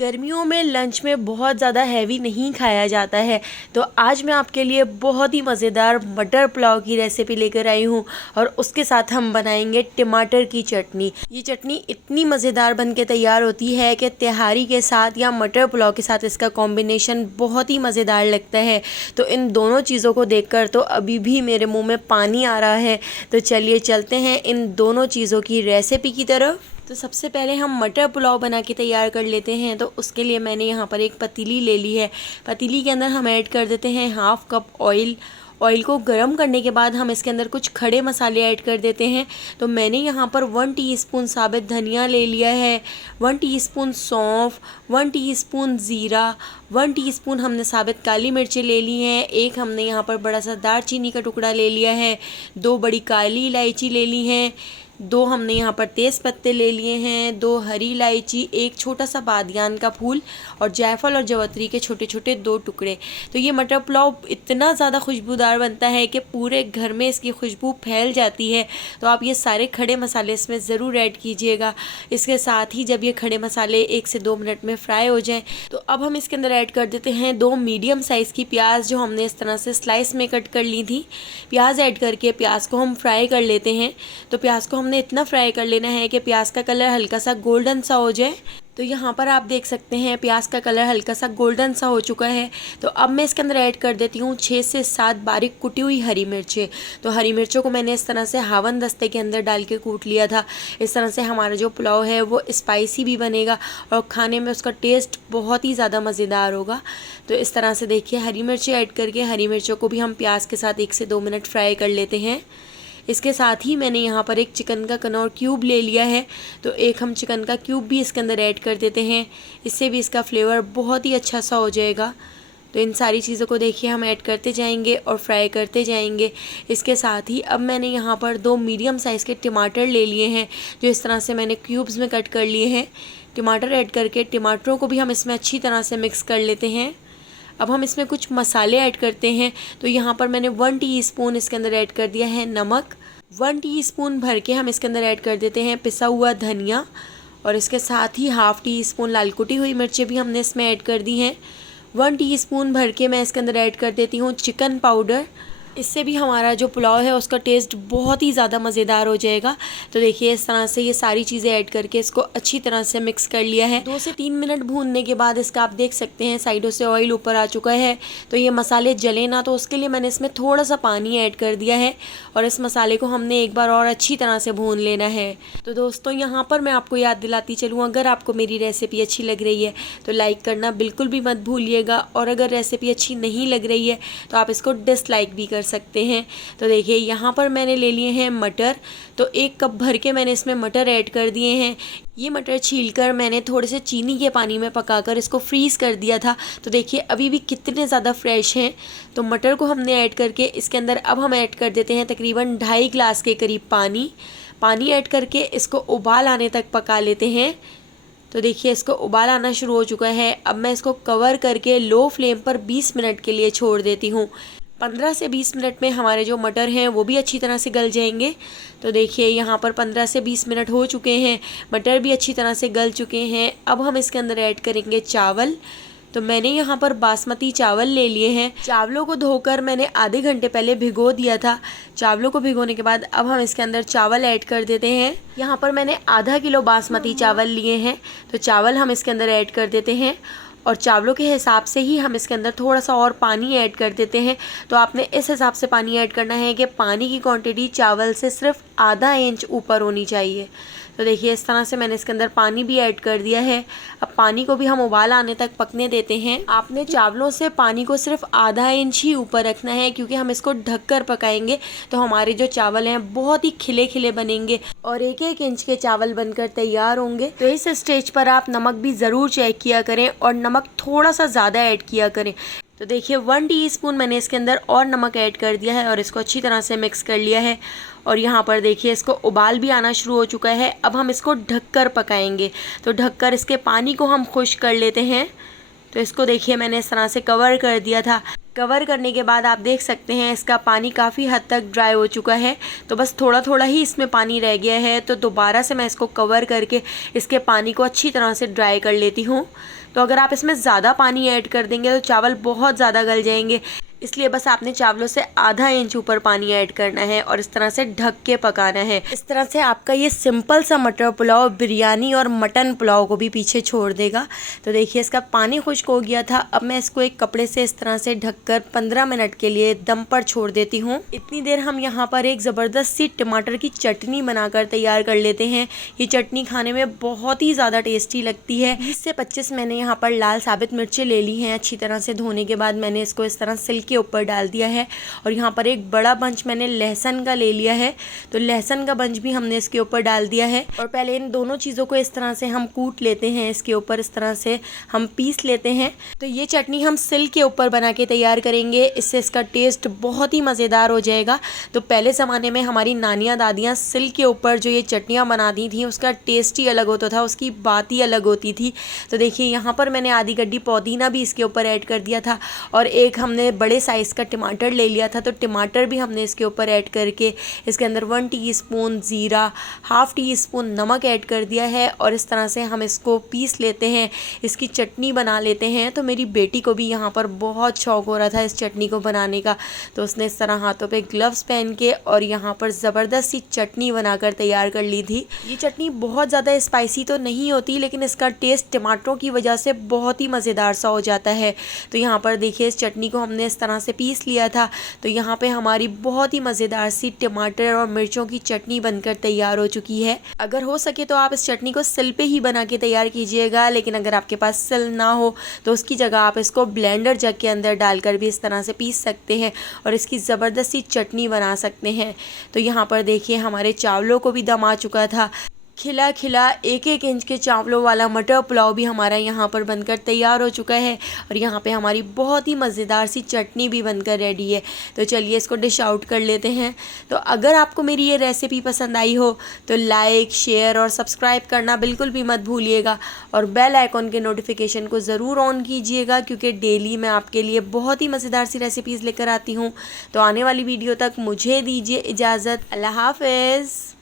गर्मियों में लंच में बहुत ज़्यादा हैवी नहीं खाया जाता है, तो आज मैं आपके लिए बहुत ही मज़ेदार मटर पुलाव की रेसिपी लेकर आई हूँ और उसके साथ हम बनाएंगे टमाटर की चटनी। ये चटनी इतनी मज़ेदार बन के तैयार होती है कि तिहारी के साथ या मटर पुलाव के साथ इसका कॉम्बिनेशन बहुत ही मज़ेदार लगता है। तो इन दोनों चीज़ों को देखकर तो अभी भी मेरे मुँह में पानी आ रहा है। तो चलिए चलते हैं इन दोनों चीज़ों की रेसिपी की तरफ। तो सबसे पहले हम मटर पुलाव बना के तैयार कर लेते हैं। तो उसके लिए मैंने यहाँ पर एक पतीली ले ली है। पतीली के अंदर हम ऐड कर देते हैं हाफ़ कप ऑयल। ऑयल को गर्म करने के बाद हम इसके अंदर कुछ खड़े मसाले ऐड कर देते हैं। तो मैंने यहाँ पर 1 टीस्पून साबित धनिया ले लिया है, 1 टीस्पून सौंफ, 1 टीस्पून ज़ीरा, 1 टीस्पून हमने साबित काली मिर्चें ले ली हैं, एक हमने यहाँ पर बड़ा सा दालचीनी का टुकड़ा ले लिया है, 2 बड़ी काली इलायची ले ली हैं, 2 हमने यहाँ पर तेज़ पत्ते ले लिए हैं, 2 हरी इलायची, एक छोटा सा बादियान का फूल और जायफल और जवत्री के छोटे छोटे 2 टुकड़े। तो ये मटर पुलाव इतना ज़्यादा खुशबूदार बनता है कि पूरे घर में इसकी खुशबू फैल जाती है। तो आप ये सारे खड़े मसाले इसमें ज़रूर ऐड कीजिएगा। इसके साथ ही जब ये खड़े मसाले 1 से 2 मिनट में फ्राई हो जाएँ तो अब हम इसके अंदर ऐड कर देते हैं 2 मीडियम साइज़ की प्याज जो हमने इस तरह से स्लाइस में कट कर ली थी। प्याज ऐड करके प्याज को हम फ्राई कर लेते हैं। तो प्याज को हमने इतना फ्राई कर लेना है कि प्याज का कलर हल्का सा गोल्डन सा हो जाए। तो यहाँ पर आप देख सकते हैं प्याज का कलर हल्का सा गोल्डन सा हो चुका है। तो अब मैं इसके अंदर ऐड कर देती हूँ 6 से 7 बारीक कुटी हुई हरी मिर्चें। तो हरी मिर्चों को मैंने इस तरह से हावन दस्ते के अंदर डाल के कूट लिया था। इस तरह से हमारा जो पुलाव है वो स्पाइसी भी बनेगा और खाने में उसका टेस्ट बहुत ही ज़्यादा मज़ेदार होगा। तो इस तरह से देखिए हरी मिर्चें ऐड करके हरी मिर्चों को भी हम प्याज के साथ 1 से 2 मिनट फ्राई कर लेते हैं। इसके साथ ही मैंने यहाँ पर एक चिकन का कनौर क्यूब ले लिया है। तो एक हम चिकन का क्यूब भी इसके अंदर ऐड कर देते हैं, इससे भी इसका फ्लेवर बहुत ही अच्छा सा हो जाएगा। तो इन सारी चीज़ों को देखिए हम ऐड करते जाएंगे और फ्राई करते जाएंगे। इसके साथ ही अब मैंने यहाँ पर 2 मीडियम साइज़ के टमाटर ले लिए हैं जो इस तरह से मैंने क्यूब्स में कट कर लिए हैं। टमाटर ऐड करके टमाटरों को भी हम इसमें अच्छी तरह से मिक्स कर लेते हैं। अब हम इसमें कुछ मसाले ऐड करते हैं। तो यहाँ पर मैंने 1 टीस्पून इसके अंदर ऐड कर दिया है नमक, 1 टीस्पून भर के हम इसके अंदर ऐड कर देते हैं पिसा हुआ धनिया और इसके साथ ही हाफ़ टीस्पून लाल कुटी हुई मिर्चें भी हमने इसमें ऐड कर दी हैं। 1 टीस्पून भर के मैं इसके अंदर ऐड कर देती हूँ चिकन पाउडर। इससे भी हमारा जो पुलाव है उसका टेस्ट बहुत ही ज़्यादा मज़ेदार हो जाएगा। तो देखिए इस तरह से ये सारी चीज़ें ऐड करके इसको अच्छी तरह से मिक्स कर लिया है। 2 से 3 मिनट भूनने के बाद इसका आप देख सकते हैं साइडों से ऑयल ऊपर आ चुका है। तो ये मसाले जले ना, तो उसके लिए मैंने इसमें थोड़ा सा पानी ऐड कर दिया है और इस मसाले को हमने एक बार और अच्छी तरह से भून लेना है। तो दोस्तों यहाँ पर मैं आपको याद दिलाती चलूँ, अगर आपको मेरी रेसिपी अच्छी लग रही है तो लाइक करना बिल्कुल भी मत भूलिएगा और अगर रेसिपी अच्छी नहीं लग रही है तो आप इसको डिसलाइक भी कर सकते हैं। तो देखिए यहाँ पर मैंने ले लिए हैं मटर। तो 1 कप भर के मैंने इसमें मटर ऐड कर दिए हैं। ये मटर छीलकर मैंने थोड़े से चीनी के पानी में पकाकर इसको फ्रीज़ कर दिया था। तो देखिए अभी भी कितने ज़्यादा फ्रेश हैं। तो मटर को हमने ऐड करके इसके अंदर अब हम ऐड कर देते हैं तकरीबन 2.5 गिलास के करीब पानी ऐड करके इसको उबाल आने तक पका लेते हैं। तो देखिए इसको उबाल आना शुरू हो चुका है। अब मैं इसको कवर करके लो फ्लेम पर 20 मिनट के लिए छोड़ देती हूँ। 15 से 20 मिनट में हमारे जो मटर हैं वो भी अच्छी तरह से गल जाएंगे। तो देखिए यहाँ पर 15 से 20 मिनट हो चुके हैं, मटर भी अच्छी तरह से गल चुके हैं। अब हम इसके अंदर ऐड करेंगे चावल। तो मैंने यहाँ पर बासमती चावल ले लिए हैं। चावलों को धोकर मैंने आधे घंटे पहले भिगो दिया था। चावलों को भिगोने के बाद अब हम इसके अंदर चावल ऐड कर देते हैं। यहाँ पर मैंने आधा किलो बासमती चावल लिए हैं। तो चावल हम इसके अंदर ऐड कर देते हैं और चावलों के हिसाब से ही हम इसके अंदर थोड़ा सा और पानी ऐड कर देते हैं। तो आपने इस हिसाब से पानी ऐड करना है कि पानी की क्वांटिटी चावल से सिर्फ आधा इंच ऊपर होनी चाहिए। तो देखिए इस तरह से मैंने इसके अंदर पानी भी ऐड कर दिया है। अब पानी को भी हम उबाल आने तक पकने देते हैं। आपने चावलों से पानी को सिर्फ आधा इंच ही ऊपर रखना है क्योंकि हम इसको ढककर पकाएंगे। तो हमारे जो चावल हैं बहुत ही खिले खिले बनेंगे और 1-1 इंच के चावल बनकर तैयार होंगे। तो इस स्टेज पर आप नमक भी ज़रूर चेक किया करें और नमक थोड़ा सा ज़्यादा ऐड किया करें। तो देखिए 1 टीस्पून मैंने इसके अंदर और नमक ऐड कर दिया है और इसको अच्छी तरह से मिक्स कर लिया है। और यहाँ पर देखिए इसको उबाल भी आना शुरू हो चुका है। अब हम इसको ढककर पकाएंगे। तो ढककर इसके पानी को हम खुश्क कर लेते हैं। तो इसको देखिए मैंने इस तरह से कवर कर दिया था। कवर करने के बाद आप देख सकते हैं इसका पानी काफ़ी हद तक ड्राई हो चुका है, तो बस थोड़ा थोड़ा ही इसमें पानी रह गया है। तो दोबारा से मैं इसको कवर करके इसके पानी को अच्छी तरह से ड्राई कर लेती हूँ। तो अगर आप इसमें ज़्यादा पानी ऐड कर देंगे तो चावल बहुत ज़्यादा गल जाएंगे, इसलिए बस आपने चावलों से आधा इंच ऊपर पानी ऐड करना है और इस तरह से ढक के पकाना है। इस तरह से आपका ये सिंपल सा मटर पुलाव बिरयानी और मटन पुलाव को भी पीछे छोड़ देगा। तो देखिए इसका पानी खुश्क हो गया था। अब मैं इसको एक कपड़े से इस तरह से ढककर 15 मिनट के लिए दम पर छोड़ देती हूँ। इतनी देर हम यहाँ पर एक ज़बरदस्त सी टमाटर की चटनी बनाकर तैयार कर लेते हैं। ये चटनी खाने में बहुत ही ज़्यादा टेस्टी लगती है। 20 से 25 मैंने यहाँ पर लाल साबित मिर्चें ले ली हैं। अच्छी तरह से धोने के बाद मैंने इसको इस तरह सिल के ऊपर डाल दिया है और यहाँ पर एक बड़ा बंच मैंने लहसुन का ले लिया है, तो लहसुन का बंच भी हमने इसके ऊपर डाल दिया है। और पहले इन दोनों चीज़ों को इस तरह से हम कूट लेते हैं, इसके ऊपर इस तरह से हम पीस लेते हैं। तो ये चटनी हम सिल के ऊपर बना के तैयार करेंगे, इससे इसका टेस्ट बहुत ही मज़ेदार हो जाएगा। तो पहले ज़माने में हमारी नानियाँ दादियाँ सिल के ऊपर जो ये चटनियाँ बनाती थी उसका टेस्ट ही अलग होता था, उसकी बात ही अलग होती थी। तो देखिए यहाँ पर मैंने आधी गड्डी पुदीना भी इसके ऊपर ऐड कर दिया था और एक हमने बड़े साइज़ का टमाटर ले लिया था, तो टमाटर भी हमने इसके ऊपर ऐड करके इसके अंदर 1 टीस्पून ज़ीरा, हाफ़ टी स्पून नमक ऐड कर दिया है और इस तरह से हम इसको पीस लेते हैं, इसकी चटनी बना लेते हैं। तो मेरी बेटी को भी यहाँ पर बहुत शौक़ हो रहा था इस चटनी को बनाने का, तो उसने इस तरह हाथों पे ग्लव्स पहन के और यहाँ पर ज़बरदस्त सी चटनी बनाकर तैयार कर ली थी। ये चटनी बहुत ज़्यादा स्पाइसी तो नहीं होती, लेकिन इसका टेस्ट टमाटरों की वजह से बहुत ही मज़ेदार सा हो जाता है। तो यहाँ पर देखिए इस चटनी को हमने इस तरह से पीस लिया था। तो यहाँ पे हमारी बहुत ही मज़ेदार सी टमाटर और मिर्चों की चटनी बनकर तैयार हो चुकी है। अगर हो सके तो आप इस चटनी को सिल पे ही बना के तैयार कीजिएगा, लेकिन अगर आपके पास सिल ना हो तो उसकी जगह आप इसको ब्लेंडर जग के अंदर डालकर भी इस तरह से पीस सकते हैं और इसकी ज़बरदस्त सी चटनी बना सकते हैं। तो यहाँ पर देखिए हमारे चावलों को भी दम आ चुका था। खिला खिला 1-1 इंच के चावलों वाला मटर पुलाव भी हमारा यहाँ पर बनकर तैयार हो चुका है और यहाँ पे हमारी बहुत ही मज़ेदार सी चटनी भी बनकर रेडी है। तो चलिए इसको डिश आउट कर लेते हैं। तो अगर आपको मेरी ये रेसिपी पसंद आई हो तो लाइक, शेयर और सब्सक्राइब करना बिल्कुल भी मत भूलिएगा और बेल आइकॉन के नोटिफिकेशन को ज़रूर ऑन कीजिएगा, क्योंकि डेली मैं आपके लिए बहुत ही मज़ेदार सी रेसिपीज़ लेकर आती हूँ। तो आने वाली वीडियो तक मुझे दीजिए इजाज़त। अल्लाह हाफ़िज़।